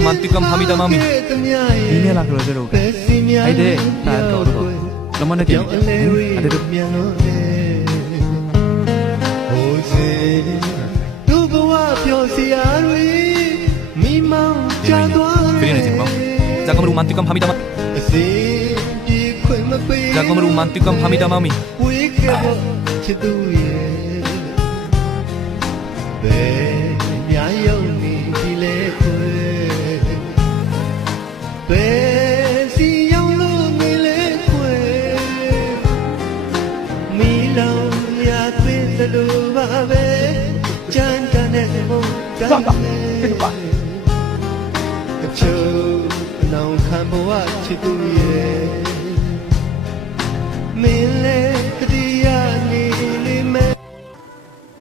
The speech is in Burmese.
romanticam hamida mami ဒီနေ့လာကြလို့တော့အဲ့တဲ့တာတော့လမနဲ့ကြည့်အဲ့ဒါဟိုစေသူ့ဘဝပျော်စရာတွေမိမောင်ကြသွား Bine ne bang Jagam romanticam hamida mami အစီပြေခွင့်မပေး Jagam romanticam hamida mami ဝေးခဲ့ဖို့ချစ်သူရဲ့ဘယ်ညာယုံနေဒီလေခွေဘယ်စီရောက်လို့နေလေခွေမီလောင်ရသွေးသလိုပါပဲကြမ်းတမ်းတဲ့မုန်းတမ်းအချို့နောင်ခံဘဝချစ်သူ